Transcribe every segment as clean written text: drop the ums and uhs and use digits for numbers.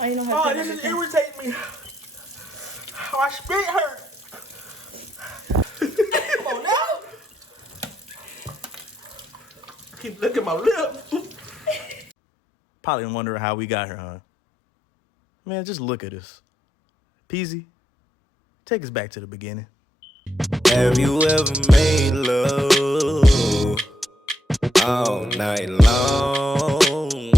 Oh, you know how to this is irritating me. My spit hurt. Come on now. Keep licking my lips. Probably wondering how we got here, huh? Man, just look at us. Peasy, take us back to the beginning. Have you ever made love all night long?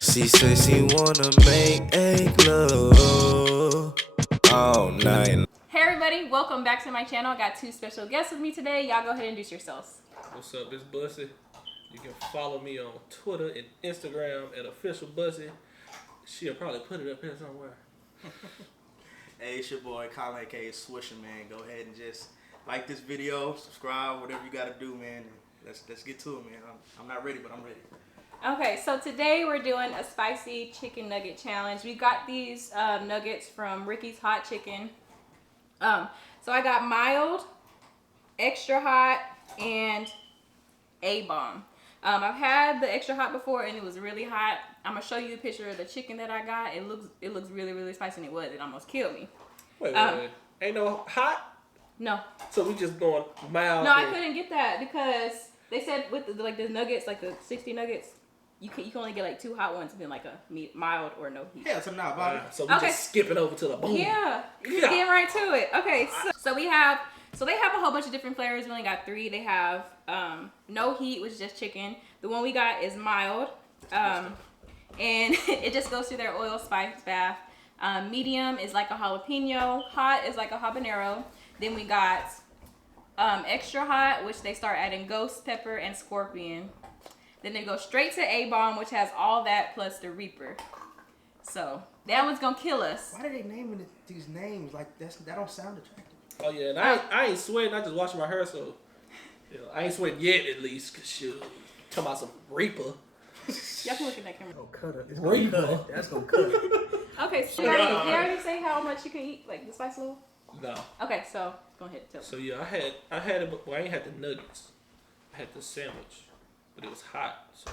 She said she wanna make love all night. Hey everybody, welcome back to my channel. I got two special guests with me today. Y'all go ahead and introduce yourselves. What's up, it's Bussy. You can follow me on Twitter and Instagram at official Bussy. She'll probably put it up here somewhere. Hey, it's your boy Colin, aka Swisher, man. Go ahead and just like this video, subscribe, whatever you gotta do, man. Let's get to it, man. I'm not ready, but I'm ready. Okay, so today we're doing a spicy chicken nugget challenge. We got these nuggets from Ricky's Hot Chicken. So I got mild, extra hot, and A-bomb. I've had the extra hot before and it was really hot. I'm gonna show you a picture of the chicken that I got. It looks really spicy, and it almost killed me. Wait. Ain't no hot? No. So we just going mild? No, I couldn't get that because they said with the nuggets, like the 60 nuggets, you can only get like 2 hot ones and then like a mild or no heat. Yeah, so now, Bobby. So we just skipping over to the boom. Yeah, you're getting right to it. Okay, so they have a whole bunch of different flavors. We only got 3. They have no heat, which is just chicken. The one we got is mild, and it just goes through their oil spice bath. Medium is like a jalapeno. Hot is like a habanero. Then we got extra hot, which they start adding ghost pepper and scorpion. Then they go straight to A-bomb, which has all that plus the Reaper. So that one's gonna kill us. Why are they naming these names like that? That don't sound attractive. Oh yeah, and I ain't sweating. I just washing my hair, so I ain't sweating yet at least. Cause shoot, talking about some Reaper. Y'all can look at that camera. Oh, cut it. It's Reaper. gonna cut it. That's gonna cut it. Okay, so they already say how much you can eat, like the spice level? No. Okay, so go ahead, tell me. So yeah, I had it, but I ain't had the nuggets. I had the sandwich, but it was hot, so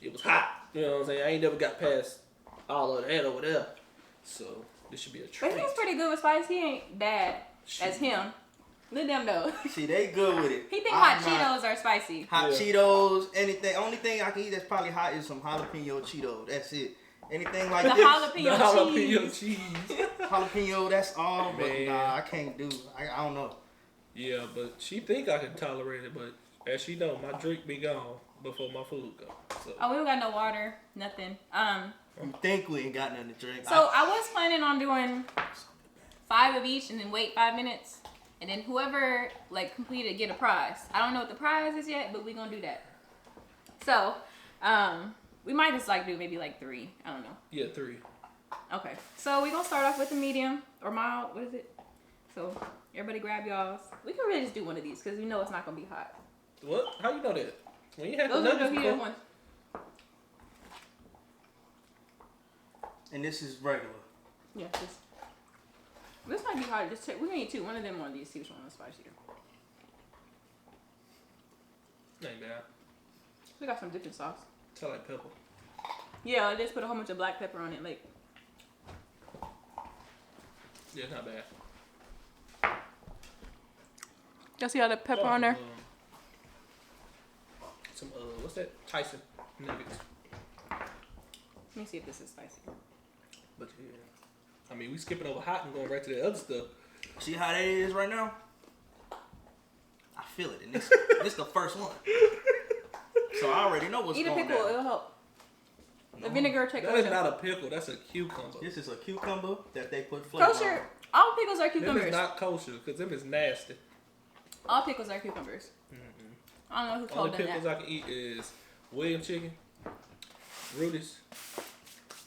it was hot. You know what I'm saying? I ain't never got past all of that over there, so this should be a treat. But he's pretty good with spice. He ain't bad as him. Let them know. See, they good with it. He think hot Cheetos are spicy. Hot Cheetos, anything. Only thing I can eat that's probably hot is some jalapeno Cheetos. That's it. Anything like the this. jalapeno cheese. Jalapeno, that's all. But Man. nah, I can't do. I don't know. Yeah, but she think I can tolerate it, but as she know, my drink be gone before my food go. So. Oh, we don't got no water, nothing. You think we ain't got nothing to drink? So I was planning on doing 5 of each and then wait 5 minutes. And then whoever like completed get a prize. I don't know what the prize is yet, but we gonna do that. So, we might just like do maybe like 3. I don't know. Yeah, 3. Okay. So we gonna start off with the medium or mild. What is it? So everybody grab y'all's. We can really just do one of these because we know it's not gonna be hot. What? How you know that? When you had Those the are the nuggets heated before? ones. And this is regular. Yeah, this might be hard. Just we're gonna eat 2. One of them on these. See which one is spicier. Ain't bad. We got some different sauce. Taste like pepper. Yeah, I just put a whole bunch of black pepper on it. Like, Yeah, it's not bad. y'all see all the pepper on there? Some what's that? Tyson nuggets. Let me see if this is spicy. But yeah, I mean we skipping over hot and going right to the other stuff. See how that is right now? I feel it. And this is the first one. So I already know what's Eat a going pickle, down. it'll help. The vinegar take That is kosher. not a pickle. That's a cucumber. This is a cucumber that they put flavor on. Kosher. All pickles are Them cucumbers. is not kosher because them is nasty. All pickles are cucumbers. I don't know who Only told them pickles that. I can eat is William chicken, Rudy's,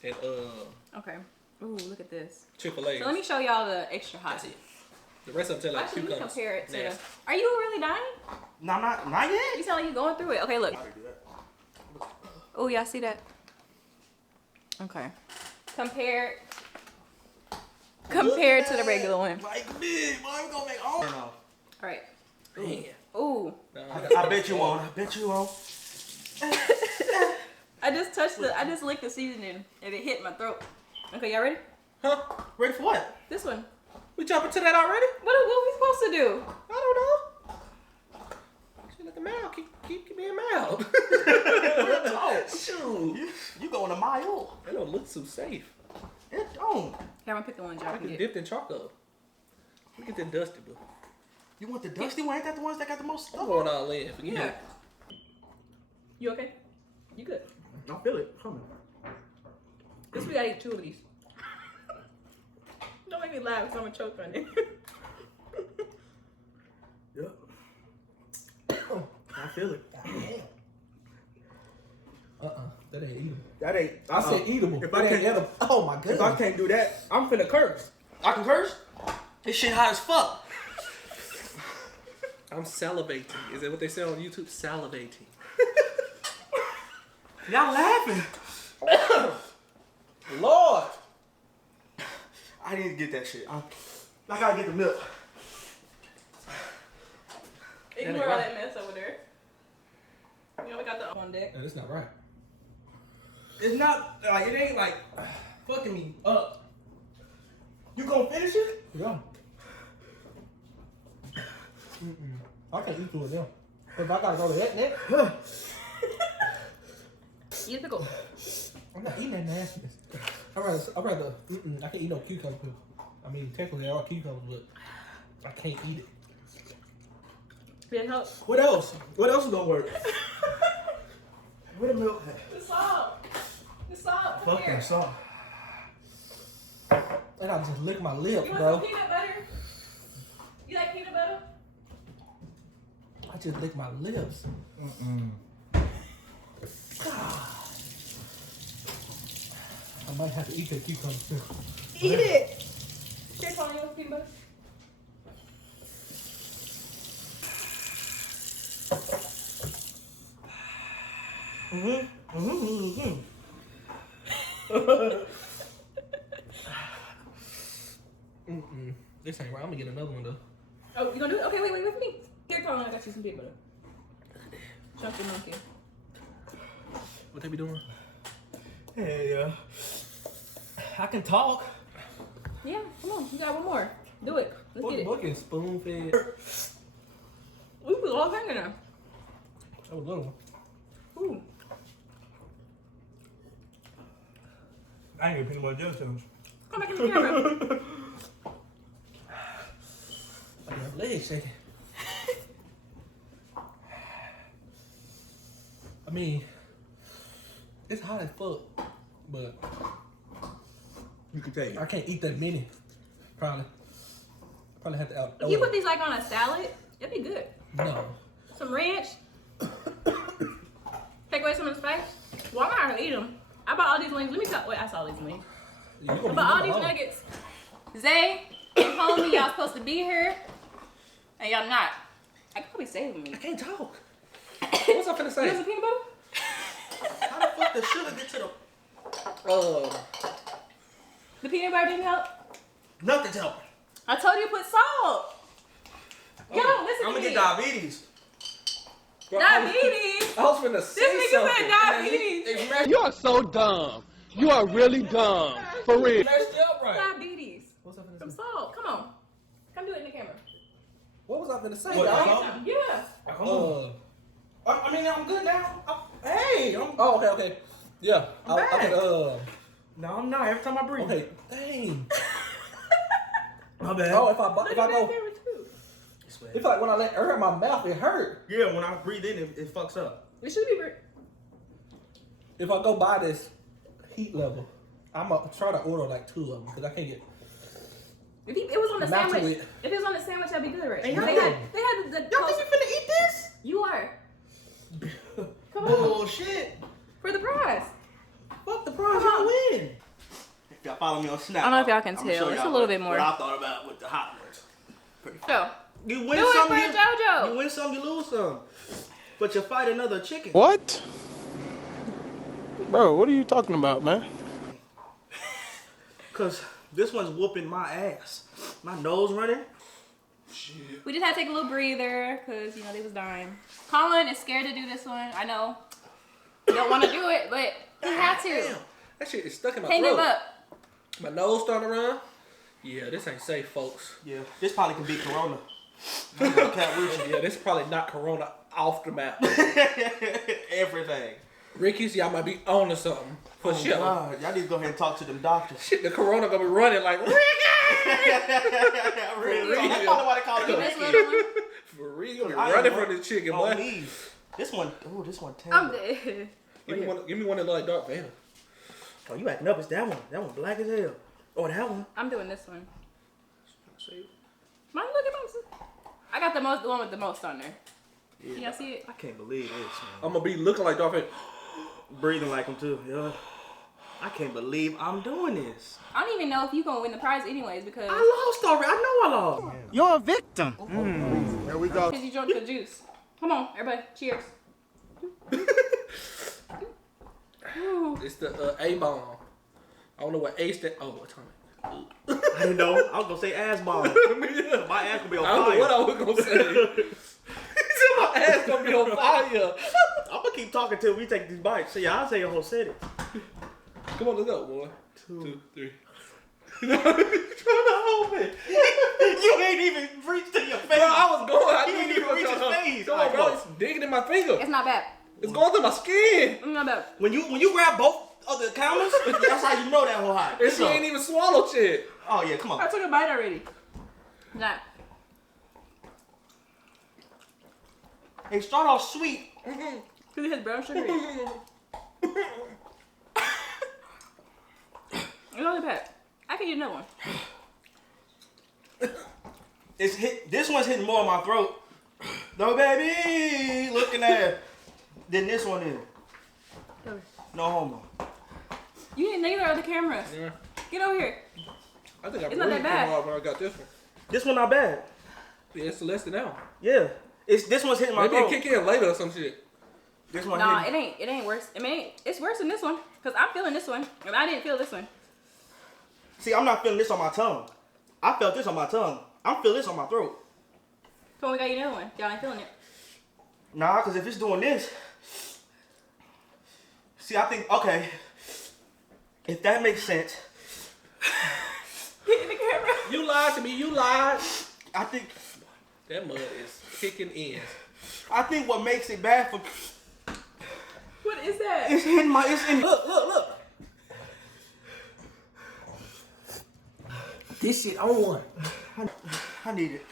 and Okay. Ooh, look at this. Chick-fil-A. So let me show y'all the extra hot. That's it. The rest of them taste like Actually, we cucumbers. compare it to the... Nasty. Are you really dying? No, I'm not You yet. sound like you're going through it. Okay, look. I already do that. Oh, y'all see that? Okay. Compared to the regular one. Like big, boy, we gonna make all. All right. Man. Ooh. No, I bet you won't. I bet you won't. I just licked the seasoning and it hit my throat. Okay, y'all ready? Huh? Ready for what? This one. We jumping to that already? What are we supposed to do? I don't know. Shit, like a mouth. Keep being mild. Oh, Shoot. you going to mile? That don't look so safe. It don't. Here, I'm gonna pick the one y'all I can can get. dip in chocolate. Look at that dusty, bro. You want the dusty one? Ain't that the ones that got the most I'm stuff? going all in. Forget Yeah. it. You okay? You good? I feel it coming. This we gotta eat 2 of these. Don't make me laugh because I'm gonna choke on it. Yep. I feel it. That ain't eatable. That ain't. I said eatable. If I can't, oh my if I can't do that, I'm finna curse. I can curse. This shit hot as fuck. I'm salivating. Is that what they say on YouTube? Salivating. Y'all laughing. Lord. I need to get that shit. I gotta get the milk. Ignore all that mess over there. You know we got the on deck. No, that's not right. It's not like it ain't like fucking me up. You gonna finish it? Yeah. I can't eat 2 of them. If I gotta go to that next, Eat a pickle. I'm not eating that nastiness. I'd rather, I can't eat no cucumber. I mean, technically, there are cucumbers, but I can't eat it. Did it help? What else? What else is gonna work? Where the milk at? The salt. The salt. Come Fucking here. salt. And I just lick my lips, You want bro. some peanut butter? You like peanut butter? I just lick my lips. I might have to eat that cucumber too. Eat it. Here, Tony, you want peanut butter? This ain't right. I'm gonna get another one though. Oh, you gonna do it? Okay, wait with me. Here, Colin, I got you some peanut butter. Chunk the monkey. What they be doing? Hey, I can talk. Yeah, come on. You got one more. Do it. Let's get it. Bucket spoon fed. We put all kind in there. That was a little one. Ooh. I ain't gonna peanut butter jelly sandwich. Come back in the camera. My legs shaking. I mean, it's hot as fuck, but You can take it. I can't eat that many. Probably have to out. If you put these like on a salad, it'd be good. No. Some ranch. Take away some of the spice. Well, I'm not gonna eat them. I bought all these wings. Let me tell. Wait, I saw these wings. I bought all these nuggets. Zay and homie, y'all supposed to be here, and y'all not. I could probably save me. I can't talk. What's I finna You say? want some peanut butter? How the fuck the sugar get to the? The peanut butter didn't help. Nothing's helping. I told you to put salt. Yo, listen I'm to gonna me. get diabetes. Diabetes. I was finna say This nigga something. said diabetes. You are so dumb. You are really dumb. For real. Messed up right. Diabetes. What's I finna Some say? salt. Come on. Come do it in the camera. What was I finna say? What, dog? salt? Yeah. I mean, I'm good now. Hey, Oh, okay. Yeah. I back. can, No, I'm not. Every time I breathe. okay. Dang. My bad. Oh, if I Look at go, that camera too. it's like when I let air in my mouth, it hurt. Yeah, when I breathe in, it fucks up. It should be. If I go by this heat level, I'm gonna try to order like 2 of them because I can't get. If it was on the Not to sandwich, it. if it was on the sandwich, that'd be good, right? Ain't they nothing. had the Y'all think you finna eat this? You are. Come on. Bullshit. For the prize. Fuck the prize. Come on. Y'all win. If y'all follow me on Snap, I don't know if y'all can I'ma tell. show It's y'all a little what- bit more. What I thought about with the hot ones. So, You do win it some, for JoJo. you win some, you lose some. But you fight another chicken. What? Bro, what are you talking about, man? Cause this one's whooping my ass. My nose running. We just had to take a little breather because, you know, they was dying. Colin is scared to do this one. I know. don't want to do it, but he had to. Damn, that shit is stuck in my Can't throat. give up. My nose starting to run. Yeah, this ain't safe, folks. Yeah, this probably can beat Corona. Yeah, this is probably not Corona off the map. Everything. Ricky's, y'all might be on to something. For sure. God, y'all need to go ahead and talk to them doctors. Shit, the Corona gonna be running like Ricky! Really? That's probably why they call it This Ricky. little one, For real, gonna be I running ain't from this chicken, on boy. me. This one, oh, this one I'm terrible. dead. Give me one that look like Darth Vader. Oh, you acting up. It's that one. That one black as hell. Oh, that one. I'm doing this one. See? Mine, look at my. I got the one with the most on there. Yeah. Y'all see it? I can't believe this, man. I'm gonna be looking like Darth Vader. Breathing like him too, yeah. I can't believe I'm doing this. I don't even know if you gonna win the prize anyways because I lost already. I know I lost. You're a victim. Here we go. you drunk the juice. Come on, everybody, cheers. Ooh. It's the A-bomb. I don't know what A stand. Oh, atomic. I didn't know. I was gonna say ass bomb. My ass gonna be on I don't know what fire. I was gonna say. He said my ass gonna be on fire. I'm gonna keep talking till we take these bites. So yeah, I'll say a whole sentence. Come on, let's go, boy. 2, 3. Trying to hold me. You ain't even reached to your face. Bro, I was going. I He didn't didn't even reach his Come face. on, Like, bro. look. It's digging in my finger. It's not bad. It's going through my skin. It's not bad. When you grab both of the counters, that's how you know that whole hot. And she ain't even swallowed shit. Oh yeah, come I on. took a bite already. Nah. Hey, start off sweet. Who has brown sugar? It's only bad. I can eat another one. It's hit. This one's hitting more in my throat. No baby, looking at than this one is. No homo. You didn't neither of the cameras. Yeah. Get over here. I think I It's not really that bad. came off when I got this one. This one not bad. Yeah, it's less than that one. Yeah. This one's hitting my Maybe throat. it kick in later or some shit. This one Nah, hitting. it ain't worse. I mean, it's worse than this one. Cause I'm feeling this one, and I didn't feel this one. See, I'm not feeling this on my tongue. I felt this on my tongue. I'm feeling this on my throat. So we got you another one. Y'all ain't feeling it. Nah, cause if it's doing this, see, I think okay. If that makes sense, Get in the camera. You lied to me. You lied. I think That mud is kicking in. what makes it bad for What is that? it's in my look. This shit on. I need it.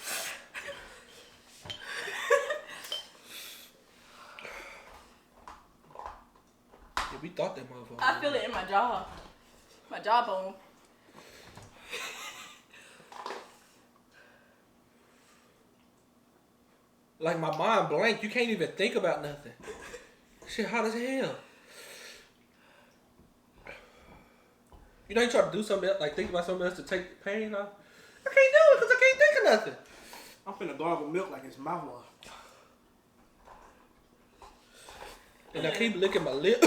Yeah, we thought that motherfucker. I feel it in my jaw. My jawbone. Like my mind blank. You can't even think about nothing. Shit hot as hell. You know you try to do something else, like think about something else to take the pain off. I can't do it because I can't think of nothing. I'm finna gargle milk like it's mouthwash. And I keep licking my lip.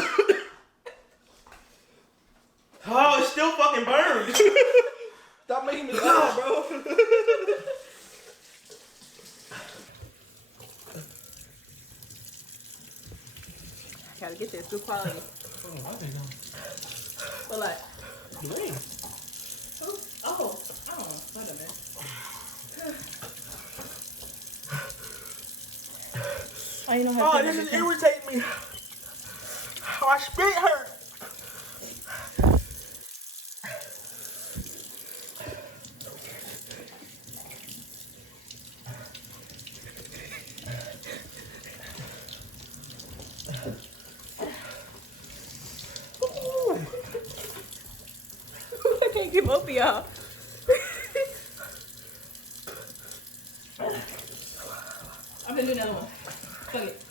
Oh, it's still fucking burned. Stop making me laugh, bro. Gotta get this good quality. But like, oh, wait a minute. Oh, you know how Oh, this is irritating me. Oh, my spit hurt. I can't get both of y'all. I'm gonna do another one. Fuck it.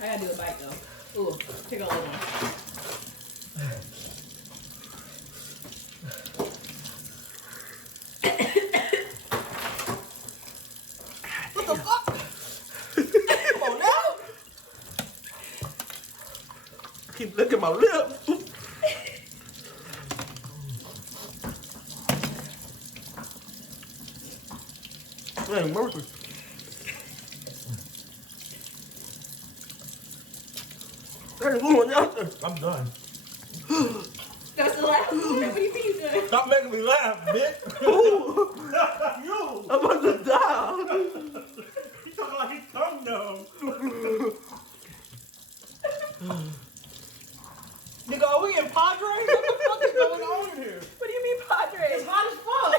I gotta do a bite though. Ooh, take a little one. What the fuck? Come on now. Keep licking my lip. Man, Murphy. I'm done. That's the last one. What do you think you're doing? Stop making me laugh, bitch. You. I'm about to die. He's talking like his tongue numb. Nigga, are we in Padres? What the fuck is going on in here? What do you mean, Padre? It's hot as fuck.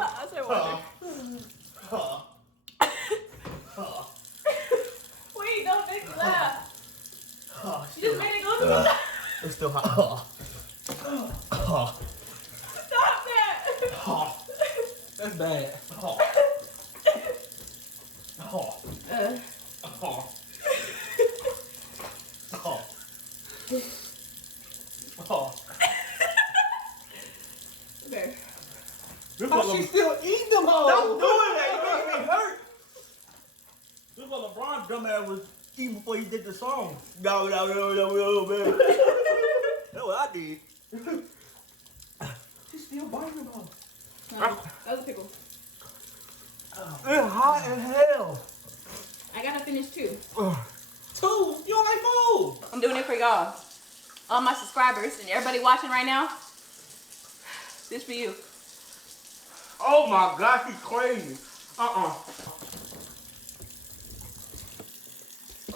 I said water. Wait, don't make me laugh. You just made it go to the side. It's still hot. Stop that. That's bad. Okay. How she still eating them all? Stop doing that. You're making me hurt. This is what LeBron's dumbass was eating before he did the song. No, man. That's what I did. She's still biting them all. That was a pickle. It's hot as hell. I gotta finish 2. 2? You don't like food. I'm doing it for y'all. All my subscribers and everybody watching right now. This for you. Oh my gosh, he's crazy.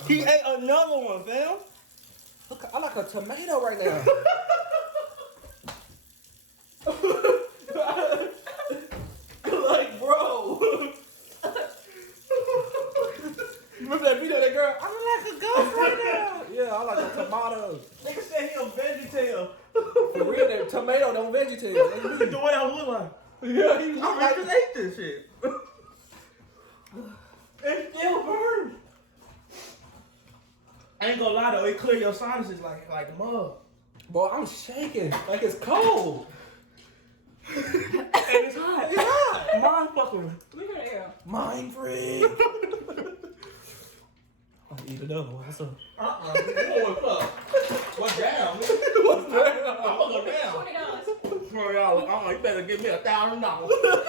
He ate another one, fam. Look, I like a tomato right now. Like, bro. Remember that video of that girl? I like a ghost right now. Yeah, I like a tomato. Nigga said he a VeggieTale. For real, that tomato don't vegetarian. The way I look like. Yeah, he I like just ate this shit. It still burns. I ain't gonna lie though, it clear your sinuses like mud. Boy, I'm shaking like it's cold. And it's hot. It's hot. Mind fucking. Look at here. Mind free. I'll eat another one. What's up? What's up? What's down? What's down? I'm gonna go down. $20. $20. I'm like, you better give me $1,000.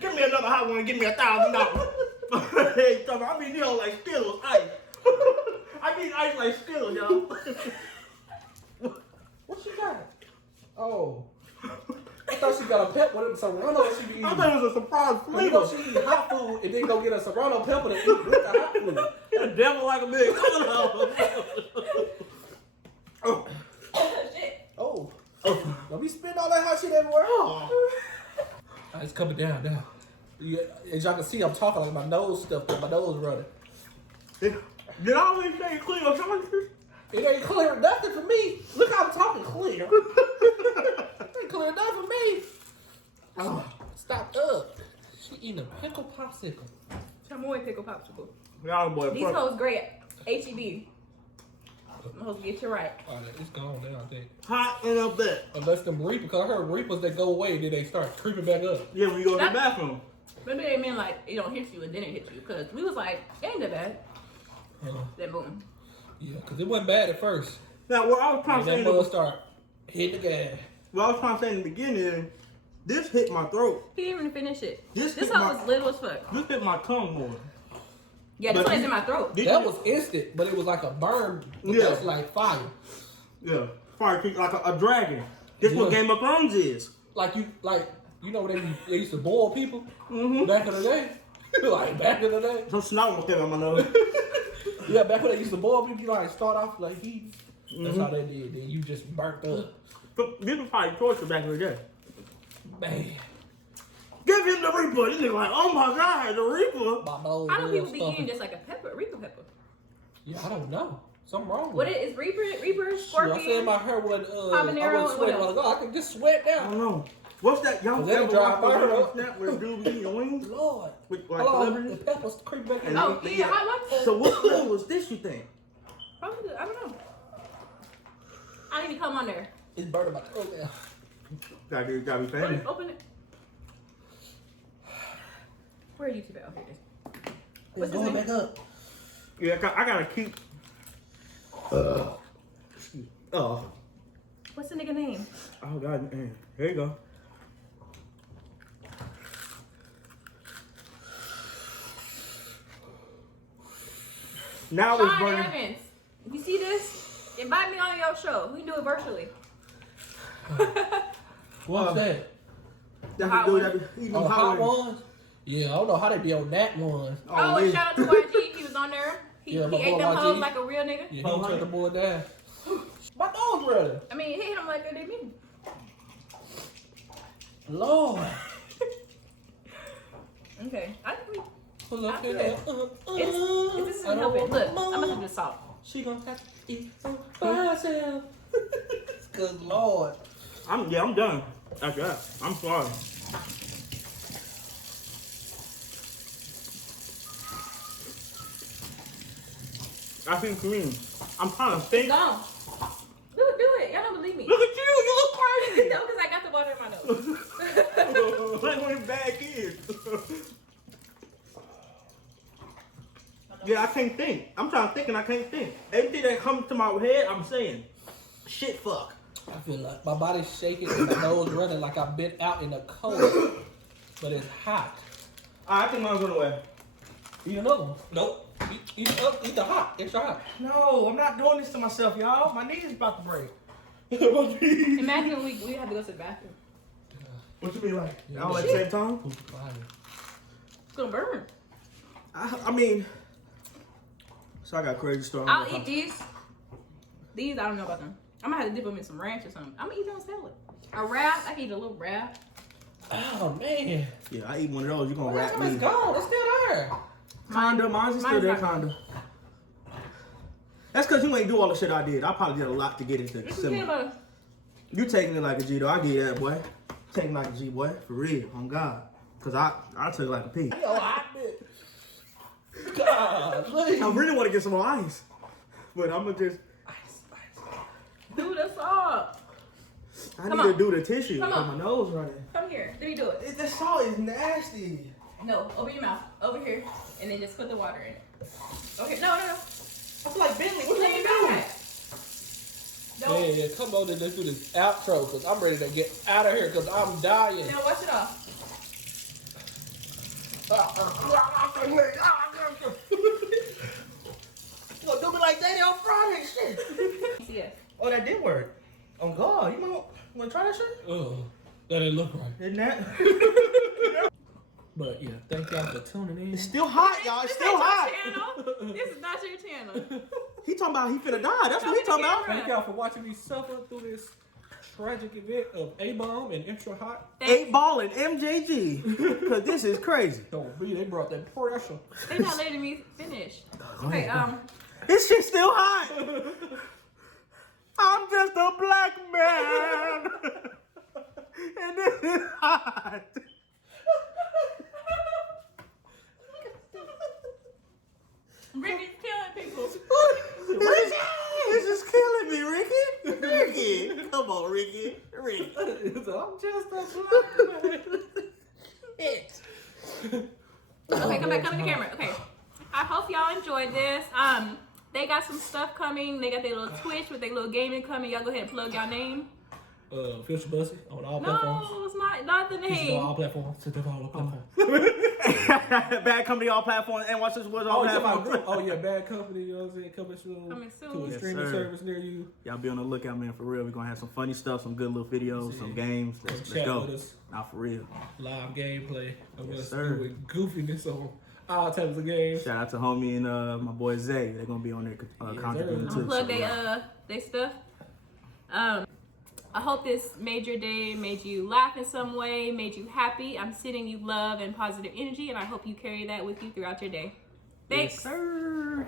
Give me another hot one and give me $1,000. Hey, I mean, you know, like Skittles, ice. I mean, ice like Skittles, y'all. What she got? Oh. I thought she got a pep with it, Serrano she be eating. I thought it was a surprise You flavor. know she eat hot food and then go get a Serrano pepper to eat with the hot food. The devil like a bitch. Oh, shit. Oh. Don't be spitting all that hot shit everywhere. It's coming down now. As y'all can see, I'm talking like my nose stuffed up, my nose running. Did I always say clean your sinuses? It ain't clear nothing for me. Look how I'm talking clear. It ain't clear enough for me. Oh, stop up. She eating a pickle popsicle. Tell me what pickle popsicle. Y'all boy, These hoes great. HEB. I'm supposed to get you right. All right, it's gone now, I think. hot in a bit. Unless them reapers, because I heard reapers that go away, then they start creeping back up. Yeah, when you go to the bathroom. Maybe they mean like it don't hit you and then it hits you. Because we was like, it ain't that bad. Then boom. Yeah, because it wasn't bad at first. Now, what I was trying to And say, that mud start hitting the gas. what I was trying to say in the beginning is, this hit my throat. He didn't even finish it. This This hit hoe my- was little as fuck. This hit my tongue more. Yeah, this But one is in my throat. This That hit- was instant, but it was like a burn. Yeah. That's like fire. Yeah, fire kick like a dragon. This what Yeah. Game of Thrones is. Like you know when they used to boil people Mm-hmm. back in the day. Like back in the day. Some snot was coming on my nose. Yeah, back when they used to boil people, you like start off like heat. That's how they did. Then you just burnt up. But this was probably torture back in the day. Man, Give him the Reaper. This nigga like, oh my God, the Reaper. my nose. I know real people be stuffy. eating just like a pepper, Reaper pepper. Yeah, I don't know. Something wrong with What it. it is Reaper, Shoot, I said Scorpion? my hair when I Habanero was and sweating a what while ago. I can just sweat I down. don't know. What's that? Y'all That'll ever drive watch my the hair up. Snap where dude be eating your wings? Lord. With like Hold on, the celebrities? peppers creep back in. And Oh, they- yeah, I like that. So what flavor was this, you think? Probably, I don't know. I need to come on there. It's burning my throat now. Gotta be famous. Open it. Where are you two at? Okay, this. It's What's his going name? back up. Yeah, I gotta keep. Oh, What's the nigga name? oh God, man. Here you go. Now it's Sean burning. Evans, if you see this, invite me on your show. We can do it virtually. What's that? That's Hot the dude one. that be eating Oh, them hot ones. ones? Yeah, I don't know how they be on that one. Oh, and yeah. shout out to YG. He was on there. He Yeah, my ate boy them YG. hoes like a real nigga. Yeah, he Oh, turned the boy down. My dog's ready. I mean, he hit him like they did me. Lord. Okay. I think we. Pull up I in feel there. This I isn't don't helping. want Look, no I'm gonna more. do the salt. She gonna have to eat by herself. Good Lord. I'm done. After that, I'm sorry. I think green. I'm trying to think. Gone. Do it. Y'all don't believe me. Look at you. You look crazy. No, because I got the water in my nose. Like one of bad kids. Yeah, I can't think. I'm trying to think and I can't think. Everything that comes to my head, I'm saying, shit, fuck. I feel like my body's shaking and my nose running like I've been out in the cold. But it's hot. I think mine's going away. Eat another one. Nope. Eat the hot. Extra hot. No, I'm not doing this to myself, y'all. My knees about to break. Imagine we have to go to the bathroom. What you mean, like? Yeah, All at the same time? Poop the body. It's gonna burn. I mean, so I got a crazy story. I'll eat these. These, I don't know about them. I'm gonna have to dip them in some ranch or something. I'm gonna eat them on salad. A wrap, I can eat a little wrap. Oh, man. Yeah, I eat one of those. You gonna wrap It's me? gone. It's still there. Kinda, mine's still Mine's there, not. kinda. That's cause you ain't do all the shit I did. I probably did a lot to get into It's similar. peanut butter. You taking it like a G though. I give you that, boy. Taking it like a G, boy. For real, on God. Cause I took it like a P. Yo, I did. God, I really want to get some more ice, but I'm gonna just. Do the salt. I Come need on. to do the tissue Come because on. my nose running. Come here. Let me do it. The salt is nasty. No, open your mouth. Over here. And then just put the water in it. Okay, no. I feel like Bentley. What Let you me doing? back. No. Yeah, come on and let's do this outro because I'm ready to get out of here because I'm dying. No, wash it off. You gonna do me like that on Friday, shit. Yeah. Oh, that did work. Oh God, you wanna try that shit? Oh, that didn't look right. Isn't that? But yeah, thank y'all for tuning in. It's still hot, y'all. It's still hot. This is not your channel. He talking about he finna die. That's what he talking about. Thank y'all for watching me suffer through this tragic event of A-bomb and extra hot. 8 ball and MJG. Cause this is crazy. Don't be, they brought that pressure. They're not letting me finish. Okay, This shit's still hot. I'm just a black man. And this is hot. Ricky's killing people. Ricky, this is killing me, Ricky. Ricky, come on, Ricky. Ricky. I'm just a black man. Okay, come to the camera. Okay. I hope y'all enjoyed this. They got some stuff coming. They got their little Twitch with their little gaming coming. Y'all go ahead and plug y'all name. Future Bussy on all platforms. No, it's not the This is on name. all platforms. This is on all platforms. Bad company, all platforms, and watch this was all Oh, you talking about platforms. group? Oh yeah, Bad Company. You know what I'm saying? Coming soon. Coming soon. To a Yes, streaming sir. service near you. Y'all be on the lookout, man, for real. We're gonna have some funny stuff, some good little videos, some games. Let's Chat go. with us. Not for real. Live gameplay of us sir. doing goofiness on all types of games. Shout out to homie and my boy Zay. They're gonna be on there contributing sir. too. Plug so, yeah. they stuff. I hope this made your day, made you laugh in some way, made you happy. I'm sending you love and positive energy, and I hope you carry that with you throughout your day. Thanks. Yes, sir.